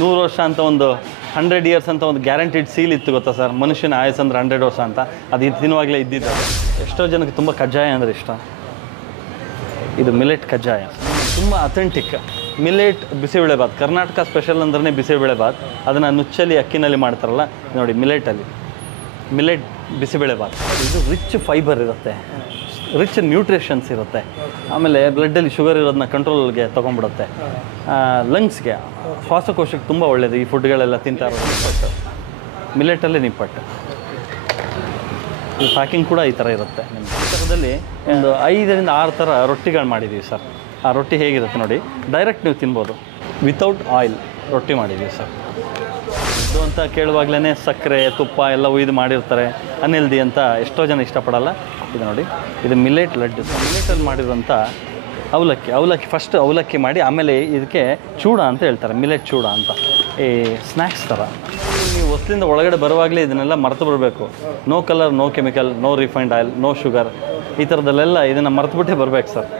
100 ವರ್ಷ ಅಂತ ಒಂದು 100 ಇಯರ್ಸ್ ಅಂತ ಒಂದು ಗ್ಯಾರಂಟಿಡ್ ಸೀಲ್ ಇತ್ತು ಗೊತ್ತಾ ಸರ್, ಮನುಷ್ಯನ ಆಯಸ್ಸು ಅಂದ್ರೆ 100 ವರ್ಷ ಅಂತ. ಅದು ಇದು ತಿನ್ನುವಾಗಲೇ ಇದ್ದಿದ್ದು. ಎಷ್ಟೋ ಜನಕ್ಕೆ ತುಂಬ ಕಜ್ಜಾಯ ಅಂದರೆ ಇಷ್ಟ. ಇದು ಮಿಲೆಟ್ ಕಜ್ಜಾಯ, ತುಂಬ authentic. Millet bisibelebath, Karnataka special ಅಂದ್ರೆ ಬಿಸಿಬೇಳೆಬಾತ್. ಅದನ್ನು ನುಚ್ಚಲ್ಲಿ ಅಕ್ಕಿನಲ್ಲಿ ಮಾಡ್ತಾರಲ್ಲ ನೋಡಿ, ಮಿಲೆಟಲ್ಲಿ ಮಿಲೆಟ್ ಬಿಸಿಬೇಳೆಬಾತ್. ಇದು ರಿಚ್ ಫೈಬರ್ ಇರುತ್ತೆ, ರಿಚ್ ನ್ಯೂಟ್ರಿಷನ್ಸ್ ಇರುತ್ತೆ. ಆಮೇಲೆ ಬ್ಲಡ್ಡಲ್ಲಿ ಶುಗರ್ ಇರೋದನ್ನ ಕಂಟ್ರೋಲ್ಗೆ ತೊಗೊಂಡ್ಬಿಡುತ್ತೆ. ಲಂಗ್ಸ್ಗೆ, ಶ್ವಾಸಕೋಶಕ್ಕೆ ತುಂಬ ಒಳ್ಳೆಯದು ಈ ಫುಡ್ಗಳೆಲ್ಲ ತಿಂತಾ ಇರೋದು. ನಿಪ್ಪಟ್ಟು, ಮಿಲೆಟಲ್ಲೇ ನಿಪ್ಪಟ್ಟು. ಈ ಪ್ಯಾಕಿಂಗ್ ಕೂಡ ಈ ಥರ ಇರುತ್ತೆ. ನಿಮ್ಮ ಈ ಥರದಲ್ಲಿ ಒಂದು 5 ರಿಂದ 6 ಥರ ರೊಟ್ಟಿಗಳು ಮಾಡಿದ್ದೀವಿ ಸರ್. ಆ ರೊಟ್ಟಿ ಹೇಗಿರುತ್ತೆ ನೋಡಿ, ಡೈರೆಕ್ಟ್ ನೀವು ತಿನ್ಬೋದು. ವಿತೌಟ್ ಆಯಿಲ್ ರೊಟ್ಟಿ ಮಾಡಿದ್ದೀವಿ ಸರ್. ಇದು ಅಂತ ಕೇಳುವಾಗಲೇ ಸಕ್ಕರೆ ತುಪ್ಪ ಎಲ್ಲ ಉಯ್ದು ಮಾಡಿರ್ತಾರೆ, ಅನ್ಹೆಲ್ದಿ ಅಂತ ಎಷ್ಟೋ ಜನ ಇಷ್ಟಪಡಲ್ಲ. ಇದು ನೋಡಿ, ಇದು ಮಿಲೆಟ್ ಲಡ್ಡು. ಮಿಲೆಟಲ್ಲಿ ಮಾಡಿರೋಂಥ ಅವಲಕ್ಕಿ ಫಸ್ಟ್ ಅವಲಕ್ಕಿ ಮಾಡಿ ಆಮೇಲೆ ಇದಕ್ಕೆ ಚೂಡ ಅಂತ ಹೇಳ್ತಾರೆ, ಮಿಲೆಟ್ ಚೂಡ ಅಂತ. ಈ ಸ್ನ್ಯಾಕ್ಸ್ ಥರ. ನೀವು ಹೊಸಲಿಂದ ಒಳಗಡೆ ಬರುವಾಗಲೇ ಇದನ್ನೆಲ್ಲ ಮರೆತು ಬರಬೇಕು. No colour, no chemical, no refined oil, no sugar, ಈ ಥರದಲ್ಲೆಲ್ಲ ಇದನ್ನು ಮರೆತುಬಿಟ್ಟೇ ಬರಬೇಕು ಸರ್.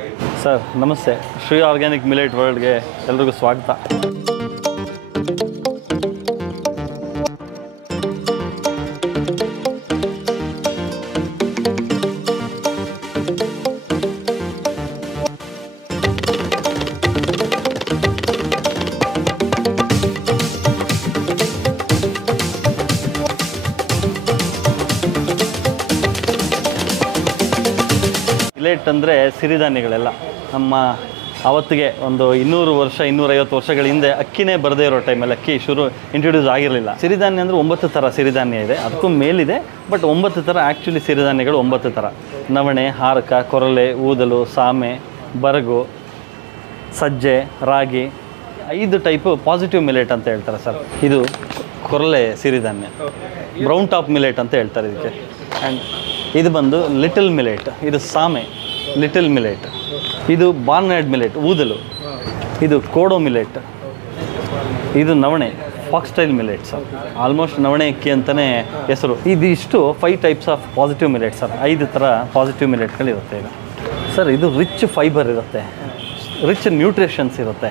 ಸರ್ ನಮಸ್ತೆ, ಶ್ರೀ ಆರ್ಗ್ಯಾನಿಕ್ ಮಿಲೆಟ್ ವರ್ಲ್ಡ್ಗೆ ಎಲ್ರಿಗೂ ಸ್ವಾಗತ. ಮಿಲೆಟ್ ಅಂದರೆ ಸಿರಿಧಾನ್ಯಗಳೆಲ್ಲ. ನಮ್ಮ ಆವತ್ತಿಗೆ ಒಂದು 200 ವರ್ಷ 250 ವರ್ಷಗಳ ಹಿಂದೆ ಅಕ್ಕಿನೇ ಬರದೇ ಇರೋ ಟೈಮಲ್ಲಿ ಅಕ್ಕಿ ಇಂಟ್ರೊಡ್ಯೂಸ್ ಆಗಿರಲಿಲ್ಲ. ಸಿರಿಧಾನ್ಯ ಅಂದರೆ 9 ಥರ ಸಿರಿಧಾನ್ಯ ಇದೆ, ಅದಕ್ಕೂ ಮೇಲಿದೆ. ಬಟ್ 9 ಥರ ಆ್ಯಕ್ಚುಲಿ ಸಿರಿಧಾನ್ಯಗಳು 9 ಥರ. ನವಣೆ, ಹಾರಕ, ಕೊರಲೆ, ಊದಲು, ಸಾಮೆ, ಬರಗು, ಸಜ್ಜೆ, ರಾಗಿ, 5 ಟೈಪು ಪಾಸಿಟಿವ್ ಮಿಲೆಟ್ ಅಂತ ಹೇಳ್ತಾರೆ ಸರ್. ಇದು ಕೊರಲೆ ಸಿರಿಧಾನ್ಯ, ಬ್ರೌನ್ ಟಾಪ್ ಮಿಲೆಟ್ ಅಂತ ಹೇಳ್ತಾರೆ ಇದಕ್ಕೆ. ಆ್ಯಂಡ್ ಇದು ಬಂದು ಲಿಟಲ್ ಮಿಲೆಟ್, ಇದು ಸಾಮೆ ಲಿಟಲ್ ಮಿಲೆಟ್. ಇದು ಬಾರ್ನ್ಯಾರ್ಡ್ ಮಿಲೆಟ್, ಊದಲು. ಇದು ಕೋಡೋ ಮಿಲೆಟ್. ಇದು ನವಣೆ, ಫಾಕ್ಸ್ಟೈಲ್ ಮಿಲೆಟ್ ಸರ್. ಆಲ್ಮೋಸ್ಟ್ ನವಣೆ ಅಕ್ಕಿ ಅಂತಲೇ ಹೆಸರು. ಇದಿಷ್ಟು 5 types of positive millet sir. 5 ಥರ ಪಾಸಿಟಿವ್ ಮಿಲೆಟ್ಗಳಿರುತ್ತೆ ಇದು ಸರ್. ಇದು ರಿಚ್ ಫೈಬರ್ ಇರುತ್ತೆ, ರಿಚ್ ನ್ಯೂಟ್ರಿಷನ್ಸ್ ಇರುತ್ತೆ.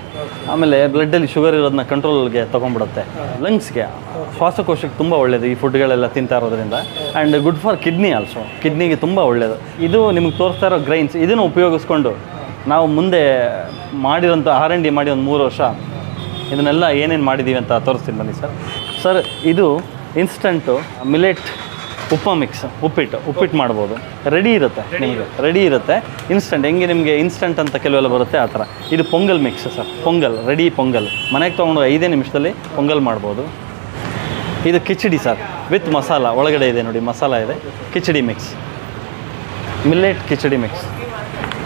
ಆಮೇಲೆ ಬ್ಲಡ್ಡಲ್ಲಿ ಶುಗರ್ ಇರೋದನ್ನ ಕಂಟ್ರೋಲ್ಗೆ ತೊಗೊಂಡ್ಬಿಡುತ್ತೆ. ಲಂಗ್ಸ್ಗೆ, ಶ್ವಾಸಕೋಶಕ್ಕೆ ತುಂಬ ಒಳ್ಳೆಯದು ಈ ಫುಡ್ಗಳೆಲ್ಲ ತಿಂತಾ ಇರೋದ್ರಿಂದ. And good for kidney also, ಕಿಡ್ನಿಗೆ ತುಂಬ ಒಳ್ಳೆಯದು. ಇದು ನಿಮಗೆ ತೋರಿಸ್ತಾ ಇರೋ ಗ್ರೈನ್ಸ್, ಇದನ್ನು ಉಪಯೋಗಿಸ್ಕೊಂಡು ನಾವು ಮುಂದೆ ಮಾಡಿರೋಂಥ R&D ಮಾಡಿ ಒಂದು 3 ವರ್ಷ ಇದನ್ನೆಲ್ಲ ಏನೇನು ಮಾಡಿದ್ದೀವಿ ಅಂತ ತೋರಿಸ್ತೀನಿ ಬನ್ನಿ ಸರ್. ಸರ್ ಇದು ಇನ್ಸ್ಟಂಟು ಮಿಲೆಟ್ ಉಪ್ಪ ಮಿಕ್ಸ್, ಉಪ್ಪಿಟ್ಟು ಮಾಡ್ಬೋದು. ರೆಡಿ ಇರುತ್ತೆ ನಿಮಗೆ, ರೆಡಿ ಇರುತ್ತೆ ಇನ್ಸ್ಟಂಟ್. ಹೆಂಗೆ ನಿಮಗೆ ಇನ್ಸ್ಟಂಟ್ ಅಂತ ಕೆಲವೆಲ್ಲ ಬರುತ್ತೆ ಆ ಥರ. ಇದು pongal mix sir, pongal, ready pongal. ಮನೆಗೆ ತೊಗೊಂಡು 5 ನಿಮಿಷದಲ್ಲಿ ಪೊಂಗಲ್ ಮಾಡ್ಬೋದು. ಇದು ಕಿಚಡಿ ಸರ್, ವಿತ್ ಮಸಾಲ ಒಳಗಡೆ ಇದೆ ನೋಡಿ, ಮಸಾಲ ಇದೆ. Khichdi mix, millet khichdi mix.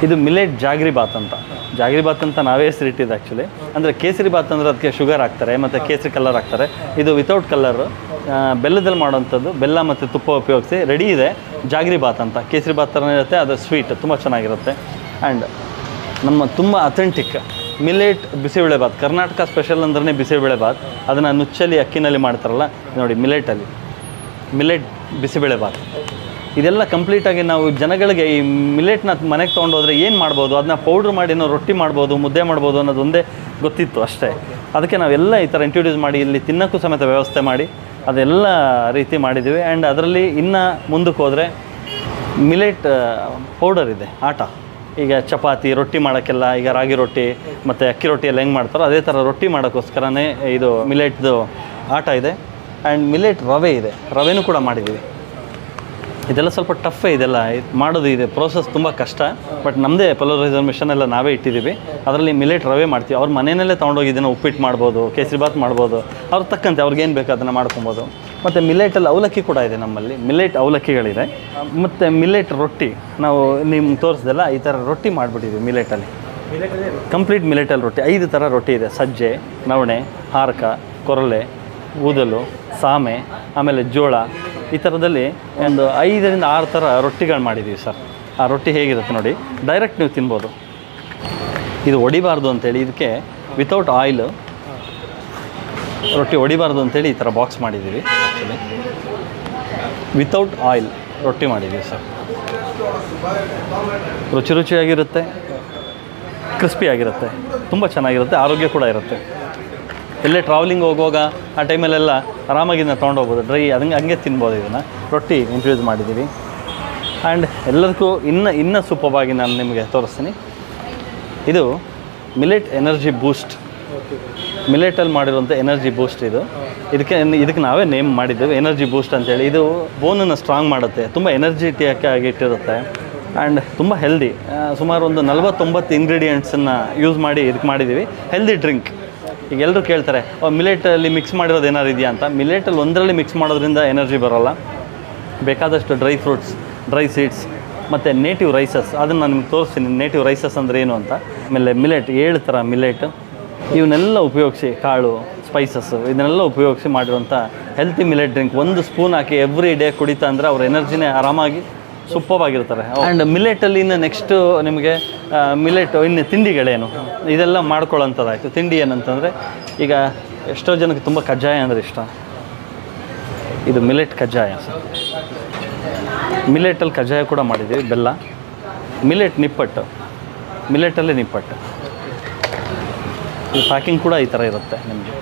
ಇದು ಮಿಲೆಟ್ ಜಾಗ್ರಿ ಬಾತ್ ಅಂತ. ಜಾಗ್ರಿ ಬಾತ್ ಅಂತ ನಾವೇ ಹೆಸರಿಟ್ಟಿದ್ದು ಆ್ಯಕ್ಚುಲಿ. ಅಂದರೆ ಕೇಸರಿ ಬಾತ್ ಅಂದರೆ ಅದಕ್ಕೆ ಶುಗರ್ ಹಾಕ್ತಾರೆ ಮತ್ತು ಕೇಸರಿ ಕಲರ್ ಹಾಕ್ತಾರೆ. ಇದು ವಿತೌಟ್ ಕಲರು, ಬೆಲ್ಲದಲ್ಲಿ ಮಾಡೋವಂಥದ್ದು. ಬೆಲ್ಲ ಮತ್ತು ತುಪ್ಪ ಉಪಯೋಗಿಸಿ ರೆಡಿ ಇದೆ ಜಾಗ್ರಿ ಬಾತ್ ಅಂತ. ಕೇಸರಿ ಬಾತ್ ಥರನೇ ಇರುತ್ತೆ, ಅದು ಸ್ವೀಟ್, ತುಂಬ ಚೆನ್ನಾಗಿರುತ್ತೆ. ಆ್ಯಂಡ್ ನಮ್ಮ ತುಂಬ authentic millet bisibelebath, Karnataka special ಅಂದ್ರೆ ಬಿಸಿಬೇಳೆಬಾತ್. ಅದನ್ನು ನುಚ್ಚಲ್ಲಿ ಅಕ್ಕಿನಲ್ಲಿ ಮಾಡ್ತಾರಲ್ಲ ನೋಡಿ, ಮಿಲೆಟಲ್ಲಿ ಮಿಲೆಟ್ ಬಿಸಿಬೇಳೆಬಾತ್. ಇದೆಲ್ಲ ಕಂಪ್ಲೀಟಾಗಿ ನಾವು ಜನಗಳಿಗೆ ಈ ಮಿಲೆಟ್ನ ಮನೆಗೆ ತೊಗೊಂಡೋದ್ರೆ ಏನು ಮಾಡ್ಬೋದು, ಅದನ್ನ ಪೌಡ್ರ್ ಮಾಡಿ ನಾವು ರೊಟ್ಟಿ ಮಾಡ್ಬೋದು, ಮುದ್ದೆ ಮಾಡ್ಬೋದು ಅನ್ನೋದೊಂದೇ ಗೊತ್ತಿತ್ತು ಅಷ್ಟೇ. ಅದಕ್ಕೆ ನಾವೆಲ್ಲ ಈ ಥರ ಇಂಟ್ರೊಡ್ಯೂಸ್ ಮಾಡಿ ಇಲ್ಲಿ ತಿನ್ನೋಕ್ಕೂ ಸಮೇತ ವ್ಯವಸ್ಥೆ ಮಾಡಿ ಅದೆಲ್ಲ ರೀತಿ ಮಾಡಿದ್ದೀವಿ. ಆ್ಯಂಡ್ ಅದರಲ್ಲಿ ಇನ್ನು ಮುಂದಕ್ಕೆ ಹೋದರೆ ಮಿಲೆಟ್ ಪೌಡರ್ ಇದೆ, ಆಟ. ಈಗ ಚಪಾತಿ ರೊಟ್ಟಿ ಮಾಡೋಕ್ಕೆಲ್ಲ, ಈಗ ರಾಗಿ ರೊಟ್ಟಿ ಮತ್ತು ಅಕ್ಕಿ ರೊಟ್ಟಿ ಎಲ್ಲ ಹೆಂಗೆ ಮಾಡ್ತಾರೋ ಅದೇ ಥರ ರೊಟ್ಟಿ ಮಾಡೋಕ್ಕೋಸ್ಕರನೇ ಇದು ಮಿಲೆಟ್ದು ಆಟ ಇದೆ. ಆ್ಯಂಡ್ ಮಿಲೆಟ್ ರವೆ ಇದೆ, ರವೆನೂ ಕೂಡ ಮಾಡಿದ್ದೀವಿ. ಇದೆಲ್ಲ ಸ್ವಲ್ಪ ಟಫೇ, ಇದೆಲ್ಲ ಮಾಡೋದು ಇದೆ ಪ್ರೋಸೆಸ್ ತುಂಬ ಕಷ್ಟ. ಬಟ್ ನಮ್ಮದೇ ಪೊಲರೈಸರ್ ಮಿಷನ್ ಎಲ್ಲ ನಾವೇ ಇಟ್ಟಿದ್ದೀವಿ. ಅದರಲ್ಲಿ ಮಿಲೆಟ್ ರವೆ ಮಾಡ್ತೀವಿ. ಅವ್ರ ಮನೆಯಲ್ಲೇ ತೊಗೊಂಡೋಗಿ ಇದನ್ನು ಉಪ್ಪಿಟ್ಟು ಮಾಡ್ಬೋದು, ಕೇಸರಿ ಬಾತ್ ಮಾಡ್ಬೋದು, ಅವ್ರ ತಕ್ಕಂತೆ ಅವ್ರಿಗೇನು ಬೇಕು ಅದನ್ನು ಮಾಡ್ಕೊಬೋದು. ಮತ್ತು ಮಿಲೆಟಲ್ಲಿ ಅವಲಕ್ಕಿ ಕೂಡ ಇದೆ ನಮ್ಮಲ್ಲಿ, ಮಿಲೆಟ್ ಅವಲಕ್ಕಿಗಳಿದೆ. ಮತ್ತು ಮಿಲೆಟ್ ರೊಟ್ಟಿ ನಾವು ನಿಮ್ಗೆ ತೋರಿಸ್ದೆಲ್ಲ ಈ ಥರ ರೊಟ್ಟಿ ಮಾಡಿಬಿಟ್ಟಿದ್ದೀವಿ ಮಿಲೆಟಲ್ಲಿ. ಕಂಪ್ಲೀಟ್ ಮಿಲೆಟಲ್ಲಿ ರೊಟ್ಟಿ 5 ಥರ ರೊಟ್ಟಿ ಇದೆ. ಸಜ್ಜೆ, ನವಣೆ, ಹಾರಕ, ಕೊರಲೆ, ಊದಲು, ಸಾಮೆ, ಆಮೇಲೆ ಜೋಳ. ಈ ಥರದಲ್ಲಿ ಒಂದು 5 ರಿಂದ 6 ಥರ ರೊಟ್ಟಿಗಳು ಮಾಡಿದ್ದೀವಿ ಸರ್. ಆ ರೊಟ್ಟಿ ಹೇಗಿರುತ್ತೆ ನೋಡಿ, ಡೈರೆಕ್ಟ್ ನೀವು ತಿನ್ಬೋದು. ಇದು ಹೊಡಿಬಾರ್ದು ಅಂತೇಳಿ ಇದಕ್ಕೆ ವಿತೌಟ್ ಆಯಿಲ್ ರೊಟ್ಟಿ ಹೊಡಿಬಾರ್ದು ಅಂತೇಳಿ ಈ ಥರ ಬಾಕ್ಸ್ ಮಾಡಿದ್ದೀವಿ. ಆ್ಯಕ್ಚುಲಿ ವಿತೌಟ್ ಆಯಿಲ್ ರೊಟ್ಟಿ ಮಾಡಿದ್ದೀವಿ ಸರ್. ರುಚಿಯಾಗಿರುತ್ತೆ, ಕ್ರಿಸ್ಪಿಯಾಗಿರುತ್ತೆ, ತುಂಬ ಚೆನ್ನಾಗಿರುತ್ತೆ, ಆರೋಗ್ಯ ಕೂಡ ಇರುತ್ತೆ. ಎಲ್ಲೇ ಟ್ರಾವೆಲಿಂಗ್ ಹೋಗುವಾಗ ಆ ಟೈಮಲ್ಲೆಲ್ಲ ಆರಾಮಾಗಿ ಇದನ್ನು ತೊಗೊಂಡೋಗ್ಬೋದು, ಡ್ರೈ ಹಂಗೆ ತಿನ್ಬೋದು. ಇದನ್ನು ರೊಟ್ಟಿ ಇಂಟ್ರೊಡ್ಯೂಸ್ ಮಾಡಿದ್ದೀವಿ. ಆ್ಯಂಡ್ ಎಲ್ಲದಕ್ಕೂ ಇನ್ನೂ ಸೂಪರ್ವಾಗಿ ನಾನು ನಿಮಗೆ ತೋರಿಸ್ತೀನಿ. ಇದು ಮಿಲೆಟ್ ಎನರ್ಜಿ ಬೂಸ್ಟ್, ಮಿಲೆಟಲ್ಲಿ ಮಾಡಿರುವಂಥ ಎನರ್ಜಿ ಬೂಸ್ಟ್ ಇದು. ಇದಕ್ಕೆ ನಾವೇ ನೇಮ್ ಮಾಡಿದ್ದೇವೆ ಎನರ್ಜಿ ಬೂಸ್ಟ್ ಅಂತೇಳಿ. ಇದು ಬೋನನ್ನು ಸ್ಟ್ರಾಂಗ್ ಮಾಡುತ್ತೆ, ತುಂಬ ಎನರ್ಜಿಟಿಕ್ ಆಗಿ ಇಟ್ಟಿರುತ್ತೆ ಆ್ಯಂಡ್ ತುಂಬ ಹೆಲ್ದಿ. ಸುಮಾರು ಒಂದು 49 ಇಂಗ್ರೀಡಿಯೆಂಟ್ಸನ್ನು ಯೂಸ್ ಮಾಡಿ ಇದಕ್ಕೆ ಮಾಡಿದ್ದೀವಿ. Healthy drink. ಈಗ ಎಲ್ಲರೂ ಕೇಳ್ತಾರೆ ಮಿಲೆಟಲ್ಲಿ ಮಿಕ್ಸ್ ಮಾಡಿರೋದು ಏನಾರು ಇದೆಯಾ ಅಂತ. ಮಿಲೆಟಲ್ಲಿ ಒಂದರಲ್ಲಿ ಮಿಕ್ಸ್ ಮಾಡೋದ್ರಿಂದ ಎನರ್ಜಿ ಬರೋಲ್ಲ. ಬೇಕಾದಷ್ಟು ಡ್ರೈ ಫ್ರೂಟ್ಸ್, ಡ್ರೈ ಸೀಡ್ಸ್ ಮತ್ತು ನೇಟಿವ್ ರೈಸಸ್, ಅದನ್ನು ನಾನು ನಿಮ್ಗೆ ತೋರಿಸ್ತೀನಿ ನೇಟಿವ್ ರೈಸಸ್ ಅಂದರೆ ಏನು ಅಂತ. ಆಮೇಲೆ ಮಿಲೆಟ್ 7 ಥರ ಮಿಲೆಟ್, ಇವನ್ನೆಲ್ಲ ಉಪಯೋಗಿಸಿ, ಕಾಳು, ಸ್ಪೈಸಸ್ಸು ಇದನ್ನೆಲ್ಲ ಉಪಯೋಗಿಸಿ ಮಾಡಿರುವಂಥ ಹೆಲ್ತಿ ಮಿಲೆಟ್ ಡ್ರಿಂಕ್. 1 ಸ್ಪೂನ್ ಹಾಕಿ ಎವ್ರಿ ಡೇ ಕುಡಿತಾ ಅಂದರೆ ಅವ್ರ ಎನರ್ಜಿನೇ ಆರಾಮಾಗಿ ಸೂಪರ್ವಾಗಿರ್ತಾರೆ. ಆ್ಯಂಡ್ ಮಿಲೆಟಲ್ಲಿ ಇನ್ನು ನೆಕ್ಸ್ಟು ನಿಮಗೆ ಮಿಲೆಟ್ ಇನ್ನು ತಿಂಡಿಗಳೇನು ಇದೆಲ್ಲ ಮಾಡ್ಕೊಳ್ಳೋಂಥದ್ದಾಯಿತು. ತಿಂಡಿ ಏನಂತಂದರೆ ಈಗ ಎಷ್ಟೋ ಜನಕ್ಕೆ ತುಂಬ ಕಜ್ಜಾಯ ಅಂದರೆ ಇಷ್ಟ. ಇದು ಮಿಲೆಟ್ ಕಜ್ಜಾಯ ಸರ್. ಮಿಲೆಟಲ್ಲಿ ಕಜ್ಜಾಯ ಕೂಡ ಮಾಡಿದ್ದೀವಿ, ಬೆಲ್ಲ. ಮಿಲೆಟ್ ನಿಪ್ಪಟ್ಟು, ಮಿಲೆಟಲ್ಲೇ ನಿಪ್ಪಟ್ಟು. ಇದು ಪ್ಯಾಕಿಂಗ್ ಕೂಡ ಈ ಥರ ಇರುತ್ತೆ ನಿಮಗೆ.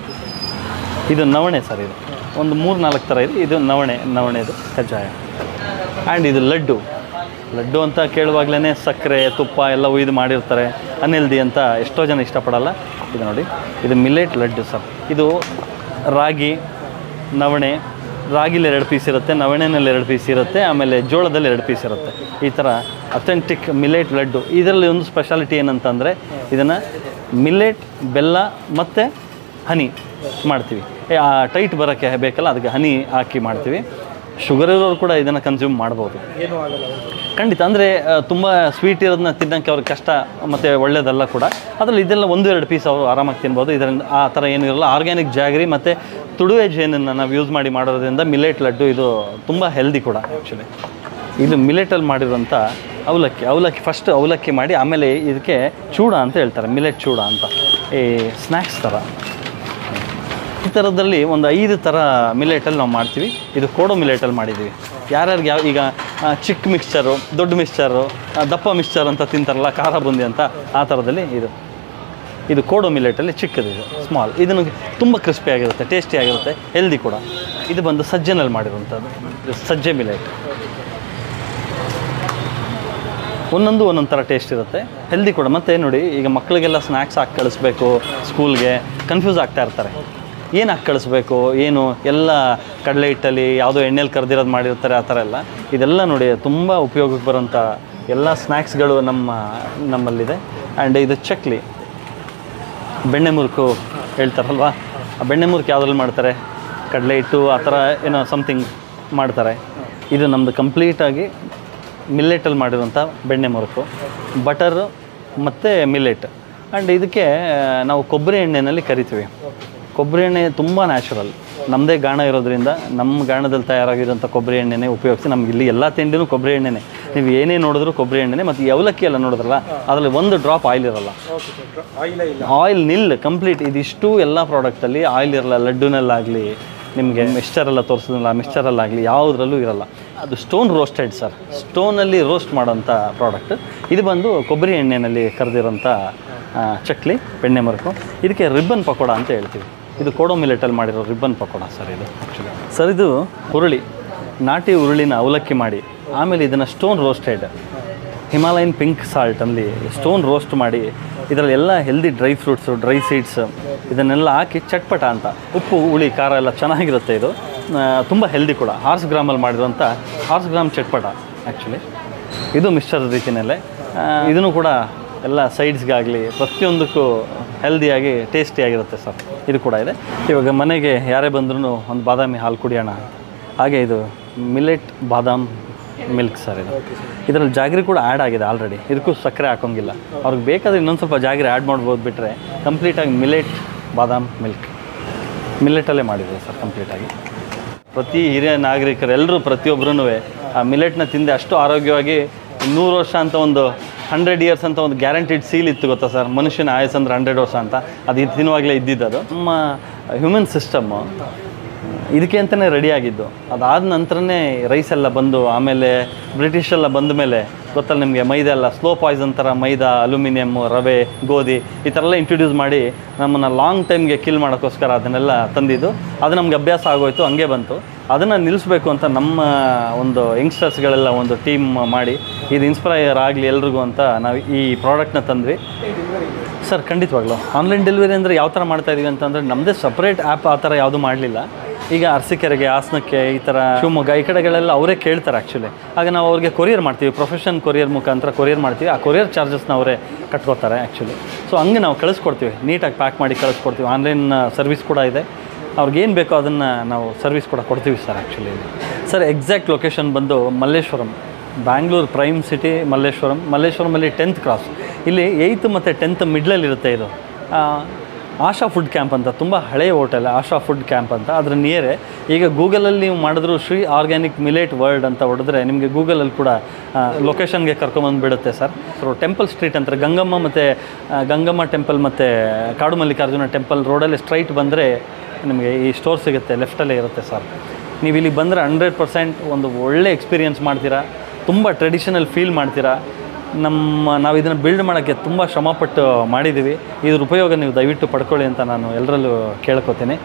ಇದು ನವಣೆ ಸರ್, ಇದು ಒಂದು 3-4 ಥರ ಇದೆ. ಇದು ನವಣೆದು ಕಜ್ಜಾಯ. ಆ್ಯಂಡ್ ಇದು ಲಡ್ಡು ಅಂತ ಕೇಳುವಾಗಲೇ ಸಕ್ಕರೆ, ತುಪ್ಪ ಎಲ್ಲ ಉಯ್ದು ಮಾಡಿರ್ತಾರೆ, ಅನ್ಹೆಲ್ದಿ ಅಂತ ಎಷ್ಟೋ ಜನ ಇಷ್ಟಪಡಲ್ಲ. ಇದು ನೋಡಿ, ಇದು ಮಿಲೆಟ್ ಲಡ್ಡು ಸರ್. ಇದು ರಾಗಿ, ನವಣೆ, ರಾಗಿಲಿ 2 ಪೀಸ್ ಇರುತ್ತೆ, ನವಣೆನಲ್ಲಿ 2 ಪೀಸ್ ಇರುತ್ತೆ, ಆಮೇಲೆ ಜೋಳದಲ್ಲಿ 2 ಪೀಸ್ ಇರುತ್ತೆ. ಈ ಥರ ಅಥೆಂಟಿಕ್ ಮಿಲೆಟ್ ಲಡ್ಡು. ಇದರಲ್ಲಿ ಒಂದು ಸ್ಪೆಷಾಲಿಟಿ ಏನಂತಂದರೆ ಇದನ್ನು ಮಿಲೆಟ್, ಬೆಲ್ಲ ಮತ್ತು ಹನಿ ಮಾಡ್ತೀವಿ. ಟೈಟ್ ಬರೋಕ್ಕೆ ಬೇಕಲ್ಲ, ಅದಕ್ಕೆ ಹನಿ ಹಾಕಿ ಮಾಡ್ತೀವಿ. ಶುಗರ್ ಇರೋರು ಕೂಡ ಇದನ್ನು ಕನ್ಸ್ಯೂಮ್ ಮಾಡ್ಬೋದು, ಖಂಡಿತ. ಅಂದರೆ ತುಂಬ ಸ್ವೀಟ್ ಇರೋದನ್ನ ತಿನ್ನೋಕ್ಕೆ ಅವ್ರಿಗೆ ಕಷ್ಟ ಮತ್ತು ಒಳ್ಳೆಯದಲ್ಲ ಕೂಡ. ಅದರಲ್ಲಿ ಇದೆಲ್ಲ 1-2 ಪೀಸ್ ಅವರು ಆರಾಮಾಗಿ ತಿನ್ಬೋದು. ಇದರಿಂದ ಆ ಥರ ಏನೂ ಇರಲ್ಲ. ಆರ್ಗ್ಯಾನಿಕ್ ಜಾಗರಿ ಮತ್ತು ತುಡುವೆ ಜೇನನ್ನು ನಾವು ಯೂಸ್ ಮಾಡಿ ಮಾಡೋದ್ರಿಂದ ಮಿಲೆಟ್ ಲಡ್ಡು ಇದು ತುಂಬ ಹೆಲ್ದಿ ಕೂಡ ಆ್ಯಕ್ಚುಲಿ. ಇದು ಮಿಲೆಟಲ್ಲಿ ಮಾಡಿರೋಂಥ ಅವಲಕ್ಕಿ ಫಸ್ಟ್ ಅವಲಕ್ಕಿ ಮಾಡಿ ಆಮೇಲೆ ಇದಕ್ಕೆ ಚೂಡ ಅಂತ ಹೇಳ್ತಾರೆ, ಮಿಲೆಟ್ ಚೂಡ ಅಂತ, ಈ ಸ್ನ್ಯಾಕ್ಸ್ ಥರ. ಈ ಥರದಲ್ಲಿ ಒಂದು 5 ಥರ ಮಿಲೆಟಲ್ಲಿ ನಾವು ಮಾಡ್ತೀವಿ. ಇದು ಕೋಡೋ ಮಿಲೆಟಲ್ಲಿ ಮಾಡಿದ್ದೀವಿ. ಯಾರ್ಯಾರಿಗೆ ಈಗ ಚಿಕ್ಕ ಮಿಕ್ಸ್ಚರು, ದೊಡ್ಡ ಮಿಕ್ಸ್ಚರು, ದಪ್ಪ ಮಿಕ್ಸ್ಚರ್ ಅಂತ ತಿಂತಾರಲ್ಲ, ಖಾರ ಬುಂದಿ ಅಂತ, ಆ ಥರದಲ್ಲಿ ಇದು ಕೋಡೋ ಮಿಲೆಟಲ್ಲಿ ಚಿಕ್ಕದು, ಇದು ಸ್ಮಾಲ್. ಇದನ್ನು ತುಂಬ ಕ್ರಿಸ್ಪಿ ಆಗಿರುತ್ತೆ, ಟೇಸ್ಟಿ ಆಗಿರುತ್ತೆ, ಹೆಲ್ದಿ ಕೂಡ. ಇದು ಬಂದು ಸಜ್ಜೆನಲ್ಲಿ ಮಾಡಿರುವಂಥದ್ದು, ಇದು ಸಜ್ಜೆ ಮಿಲೆಟ್. ಒಂದೊಂದು ಥರ ಟೇಸ್ಟ್ ಇರುತ್ತೆ, ಹೆಲ್ದಿ ಕೂಡ. ಮತ್ತು ನೋಡಿ, ಈಗ ಮಕ್ಕಳಿಗೆಲ್ಲ ಸ್ನ್ಯಾಕ್ಸ್ ಹಾಕಿ ಕಳಿಸ್ಬೇಕು ಸ್ಕೂಲ್ಗೆ, ಕನ್ಫ್ಯೂಸ್ ಆಗ್ತಾ ಇರ್ತಾರೆ, ಏನು ಹಾಕಿ ಕಳಿಸ್ಬೇಕು, ಏನು ಎಲ್ಲ ಕಡಲೆ ಹಿಟ್ಟಲ್ಲಿ ಯಾವುದೋ ಎಣ್ಣೆಲಿ ಕರೆದಿರೋದು ಮಾಡಿರ್ತಾರೆ, ಆ ಥರ ಎಲ್ಲ. ಇದೆಲ್ಲ ನೋಡಿ ತುಂಬ ಉಪಯೋಗಕ್ಕೆ ಬರೋಂಥ ಎಲ್ಲ ಸ್ನ್ಯಾಕ್ಸ್ಗಳು ನಮ್ಮಲ್ಲಿದೆ. ಆ್ಯಂಡ್ ಇದು ಚಕ್ಲಿ, ಬೆಣ್ಣೆ ಮುರುಕು ಹೇಳ್ತಾರಲ್ವ, ಆ ಬೆಣ್ಣೆ ಮುರುಕು ಯಾವುದ್ರಲ್ಲಿ ಮಾಡ್ತಾರೆ, ಕಡಲೆ ಹಿಟ್ಟು ಆ ಥರ ಏನೋ ಸಮಥಿಂಗ್ ಮಾಡ್ತಾರೆ. ಇದು ನಮ್ಮದು ಕಂಪ್ಲೀಟಾಗಿ ಮಿಲ್ಲೆಟಲ್ಲಿ ಮಾಡಿರೋಂಥ ಬೆಣ್ಣೆ ಮುರುಕು, ಬಟರು ಮತ್ತು ಮಿಲ್ಲೆಟ್. ಆ್ಯಂಡ್ ಇದಕ್ಕೆ ನಾವು ಕೊಬ್ಬರಿ ಎಣ್ಣೆಯಲ್ಲಿ ಕರಿತೀವಿ. ಕೊಬ್ಬರಿ ಎಣ್ಣೆ ತುಂಬ ನ್ಯಾಚುರಲ್, ನಮ್ಮದೇ ಗಾಣ ಇರೋದ್ರಿಂದ ನಮ್ಮ ಗಾಣದಲ್ಲಿ ತಯಾರಾಗಿರೋಂಥ ಕೊಬ್ಬರಿ ಎಣ್ಣೆನೇ ಉಪಯೋಗಿಸಿ. ನಮ್ಗೆ ಇಲ್ಲಿ ಎಲ್ಲ ತಿಂಡಿನೂ ಕೊಬ್ಬರಿ ಎಣ್ಣೆನೇ, ನೀವು ಏನೇ ನೋಡಿದ್ರು ಕೊಬ್ಬರಿ ಎಣ್ಣೆನೇ. ಮತ್ತು ಈ ಅವಲಕ್ಕಿ ಎಲ್ಲ ನೋಡಿದ್ರಲ್ಲ, ಅದರಲ್ಲಿ 1 ಡ್ರಾಪ್ ಆಯಿಲ್ ಇರೋಲ್ಲ, ಆಯಿಲ್ ನಿಲ್ ಕಂಪ್ಲೀಟ್. ಇದಿಷ್ಟು ಎಲ್ಲ ಪ್ರಾಡಕ್ಟಲ್ಲಿ ಆಯಿಲ್ ಇರಲ್ಲ. ಲಡ್ಡುನಲ್ಲಾಗಲಿ, ನಿಮಗೆ ಮಿಕ್ಸ್ಚರೆಲ್ಲ ತೋರಿಸಿದ್ರಲ್ಲ, ಮಿಕ್ಸ್ಚರಲ್ಲಾಗಲಿ ಯಾವುದ್ರಲ್ಲೂ ಇರಲ್ಲ. ಅದು ಸ್ಟೋನ್ ರೋಸ್ಟೆಡ್ ಸರ್, ಸ್ಟೋನಲ್ಲಿ ರೋಸ್ಟ್ ಮಾಡೋಂಥ ಪ್ರಾಡಕ್ಟ್. ಇದು ಬಂದು ಕೊಬ್ಬರಿ ಎಣ್ಣೆಯಲ್ಲಿ ಕರೆದಿರೋಂಥ ಚಕ್ಲಿ, ಬೆಣ್ಣೆ ಮುರುಕು. ಇದಕ್ಕೆ ರಿಬ್ಬನ್ ಪಕೋಡ ಅಂತ ಹೇಳ್ತೀವಿ. ಇದು ಕೋಡೋ ಮಿಲೆಟಲ್ಲಿ ಮಾಡಿರೋ ರಿಬ್ಬನ್ ಪಕೋಡ ಸರ್ ಇದು ಆ್ಯಕ್ಚುಲಿ. ಸರ್ ಇದು ಹುರುಳಿ, ನಾಟಿ ಹುರುಳಿನ ಅವಲಕ್ಕಿ ಮಾಡಿ ಆಮೇಲೆ ಇದನ್ನು ಸ್ಟೋನ್ ರೋಸ್ಟೆಡ್ ಹಿಮಾಲಯನ್ ಪಿಂಕ್ ಸಾಲ್ಟಲ್ಲಿ ಸ್ಟೋನ್ ರೋಸ್ಟ್ ಮಾಡಿ, ಇದರಲ್ಲಿ ಎಲ್ಲ healthy dry fruits, dry seeds ಇದನ್ನೆಲ್ಲ ಹಾಕಿ ಚಟ್ಪಟ ಅಂತ, ಉಪ್ಪು ಹುಳಿ ಖಾರ ಎಲ್ಲ ಚೆನ್ನಾಗಿರುತ್ತೆ. ಇದು ತುಂಬ ಹೆಲ್ದಿ ಕೂಡ. ಹಾರ್ಸ್ ಗ್ರಾಮಲ್ಲಿ ಮಾಡಿರೋಂಥ ಹಾರ್ಸ್ ಗ್ರಾಮ್ ಚಟ್ಪಟ ಆ್ಯಕ್ಚುಲಿ. ಇದು ಮಿಕ್ಸ್ಚರ್ ರೀತಿಯಲ್ಲೇ. ಇದನ್ನು ಕೂಡ ಎಲ್ಲ ಸೈಡ್ಸ್ಗಾಗಲಿ ಪ್ರತಿಯೊಂದಕ್ಕೂ ಹೆಲ್ದಿಯಾಗಿ ಟೇಸ್ಟಿಯಾಗಿರುತ್ತೆ ಸರ್. ಇದು ಕೂಡ ಇದೆ. ಇವಾಗ ಮನೆಗೆ ಯಾರೇ ಬಂದ್ರೂ ಒಂದು ಬಾದಾಮಿ ಹಾಲು ಕುಡಿಯೋಣ, ಹಾಗೆ ಇದು ಮಿಲೆಟ್ ಬಾದಾಮ್ ಮಿಲ್ಕ್ ಸರ್. ಇದರಲ್ಲಿ ಜಾಗರಿ ಕೂಡ ಆ್ಯಡ್ ಆಗಿದೆ ಆಲ್ರೆಡಿ, ಇದಕ್ಕೂ ಸಕ್ಕರೆ ಹಾಕೋಂಗಿಲ್ಲ. ಅವ್ರಿಗೆ ಬೇಕಾದರೆ ಇನ್ನೊಂದು ಸ್ವಲ್ಪ ಜಾಗರಿ ಆ್ಯಡ್ ಮಾಡ್ಬೋದು, ಬಿಟ್ಟರೆ ಕಂಪ್ಲೀಟಾಗಿ ಮಿಲೆಟ್ ಬಾದಾಮ್ ಮಿಲ್ಕ್ ಮಿಲೆಟಲ್ಲೇ ಮಾಡಿದೆ ಸರ್ ಕಂಪ್ಲೀಟಾಗಿ. ಪ್ರತಿ ಹಿರಿಯ ನಾಗರಿಕರು ಎಲ್ಲರೂ ಪ್ರತಿಯೊಬ್ಬರೂ ಆ ಮಿಲೆಟ್ನ ತಿಂದೆ ಅಷ್ಟು ಆರೋಗ್ಯವಾಗಿ 100 ವರ್ಷ ಅಂತ, ಒಂದು 100 ಇಯರ್ಸ್ ಅಂತ ಒಂದು ಗ್ಯಾರಂಟಿಡ್ ಸೀಲ್ ಇತ್ತು ಗೊತ್ತಾ ಸರ್, ಮನುಷ್ಯನ ಆಯಸ್ಸು ಅಂದರೆ 100 ವರ್ಷ ಅಂತ. ಅದು ತಿನ್ನುವಾಗಲೇ ಇದ್ದಿದ್ದು. ಅದು ನಮ್ಮ ಹ್ಯೂಮನ್ ಸಿಸ್ಟಮ್ಮು ಇದಕ್ಕೆ ಅಂತಲೇ ರೆಡಿ ಆಗಿದ್ದು. ಅದಾದ ನಂತರನೇ ರೈಸ್ ಎಲ್ಲ ಬಂದು, ಆಮೇಲೆ ಬ್ರಿಟಿಷ್ ಎಲ್ಲ ಬಂದ ಮೇಲೆ ಗೊತ್ತಲ್ಲ ನಿಮಗೆ, ಮೈದಾ ಎಲ್ಲ ಸ್ಲೋ ಪಾಯ್ಸನ್ ಥರ ಮೈದಾ, ಅಲ್ಯೂಮಿನಿಯಮ್ಮು, ರವೆ, ಗೋಧಿ ಈ ಥರ ಎಲ್ಲ ಇಂಟ್ರೊಡ್ಯೂಸ್ ಮಾಡಿ ನಮ್ಮನ್ನು ಲಾಂಗ್ ಟೈಮ್ಗೆ ಕಿಲ್ ಮಾಡೋಕ್ಕೋಸ್ಕರ ಅದನ್ನೆಲ್ಲ ತಂದಿದ್ದು. ಅದು ನಮ್ಗೆ ಅಭ್ಯಾಸ ಆಗೋಯ್ತು, ಹಂಗೆ ಬಂತು. ಅದನ್ನು ನಿಲ್ಲಿಸ್ಬೇಕು ಅಂತ ನಮ್ಮ ಒಂದು ಯಂಗ್ಸ್ಟರ್ಸ್ಗಳೆಲ್ಲ ಒಂದು ಟೀಮ್ ಮಾಡಿ ಇದು ಇನ್ಸ್ಪೈರ್ ಆಗಲಿ ಎಲ್ರಿಗೂ ಅಂತ ನಾವು ಈ ಪ್ರಾಡಕ್ಟ್ನ ತಂದ್ವಿ ಸರ್. ಖಂಡಿತವಾಗ್ಲೂ ಆನ್ಲೈನ್ ಡೆಲಿವರಿ ಅಂದರೆ ಯಾವ ಥರ ಮಾಡ್ತಾಯಿದ್ದೀವಿ ಅಂತಂದರೆ, ನಮ್ಮದೇ ಸಪ್ರೇಟ್ ಆ್ಯಪ್ ಆ ಥರ ಯಾವುದೂ ಮಾಡಲಿಲ್ಲ. ಈಗ ಅರಸೀಕೆರೆಗೆ, ಹಾಸನಕ್ಕೆ, ಈ ಥರ ಶಿವಮೊಗ್ಗ ಈ ಕಡೆಗಳೆಲ್ಲ ಅವರೇ ಕೇಳ್ತಾರೆ ಆ್ಯಕ್ಚುಲಿ. ಆಗ ನಾವು ಅವ್ರಿಗೆ ಕೊರಿಯರ್ ಮಾಡ್ತೀವಿ, ಪ್ರೊಫೆಷನ್ ಕೊರಿಯರ್ ಮುಖಾಂತರ ಕೊರಿಯರ್ ಮಾಡ್ತೀವಿ. ಆ ಕೊರಿಯರ್ ಚಾರ್ಜಸ್ನ ಅವರೇ ಕಟ್ಕೋತಾರೆ ಆ್ಯಕ್ಚುಲಿ. ಸೊ ಹಂಗೆ ನಾವು ಕಳಿಸ್ಕೊಡ್ತೀವಿ, ನೀಟಾಗಿ ಪ್ಯಾಕ್ ಮಾಡಿ ಕಳಿಸ್ಕೊಡ್ತೀವಿ. ಆನ್ಲೈನ್ ಸರ್ವಿಸ್ ಕೂಡ ಇದೆ, ಅವ್ರಿಗೇನು ಬೇಕೋ ಅದನ್ನು ನಾವು ಸರ್ವಿಸ್ ಕೂಡ ಕೊಡ್ತೀವಿ sir actually. Sir exact location ಬಂದು ಮಲ್ಲೇಶ್ವರಂ, ಬ್ಯಾಂಗ್ಳೂರು ಪ್ರೈಮ್ ಸಿಟಿ ಮಲ್ಲೇಶ್ವರಮಲ್ಲಿ 10th ಕ್ರಾಸ್. ಇಲ್ಲಿ 8th ಮತ್ತು 10th ಮಿಡ್ಲಲ್ಲಿರುತ್ತೆ ಇದು. ಆಶಾ ಫುಡ್ ಕ್ಯಾಂಪ್ ಅಂತ, ತುಂಬ ಹಳೆಯ ಹೋಟೆಲ್, ಆಶಾ ಫುಡ್ ಕ್ಯಾಂಪ್ ಅಂತ. ಅದ್ರ ನಿಯರೇ ಈಗ ಗೂಗಲಲ್ಲಿ ನೀವು ಮಾಡಿದ್ರು ಶ್ರೀ ಆರ್ಗ್ಯಾನಿಕ್ ಮಿಲೆಟ್ ವರ್ಲ್ಡ್ ಅಂತ ಹೊಡೆದ್ರೆ ನಿಮಗೆ ಗೂಗಲಲ್ಲಿ ಕೂಡ ಲೊಕೇಶನ್ಗೆ ಕರ್ಕೊಂಬಂದುಬಿಡುತ್ತೆ ಸರ್. ಸೊ ಟೆಂಪಲ್ ಸ್ಟ್ರೀಟ್ ಅಂತಾರೆ, ಗಂಗಮ್ಮ ಟೆಂಪಲ್ ಮತ್ತು ಕಾಡು ಮಲ್ಲಿಕಾರ್ಜುನ ಟೆಂಪಲ್ ರೋಡಲ್ಲಿ ಸ್ಟ್ರೈಟ್ ಬಂದರೆ ನಿಮಗೆ ಈ ಸ್ಟೋರ್ ಸಿಗುತ್ತೆ, ಲೆಫ್ಟಲ್ಲೇ ಇರುತ್ತೆ ಸರ್. ನೀವು ಇಲ್ಲಿ ಬಂದರೆ 100% ಒಂದು ಒಳ್ಳೆ ಎಕ್ಸ್ಪೀರಿಯೆನ್ಸ್ ಮಾಡ್ತೀರಾ, ತುಂಬ ಟ್ರೆಡಿಷನಲ್ ಫೀಲ್ ಮಾಡ್ತೀರಾ. ನಾವು ಇದನ್ನು ಬಿಲ್ಡ್ ಮಾಡೋಕ್ಕೆ ತುಂಬ ಶ್ರಮಪಟ್ಟು ಮಾಡಿದ್ದೀವಿ. ಇದ್ರ ಉಪಯೋಗ ನೀವು ದಯವಿಟ್ಟು ಪಡ್ಕೊಳ್ಳಿ ಅಂತ ನಾನು ಎಲ್ಲರಲ್ಲೂ ಕೇಳ್ಕೊತೀನಿ.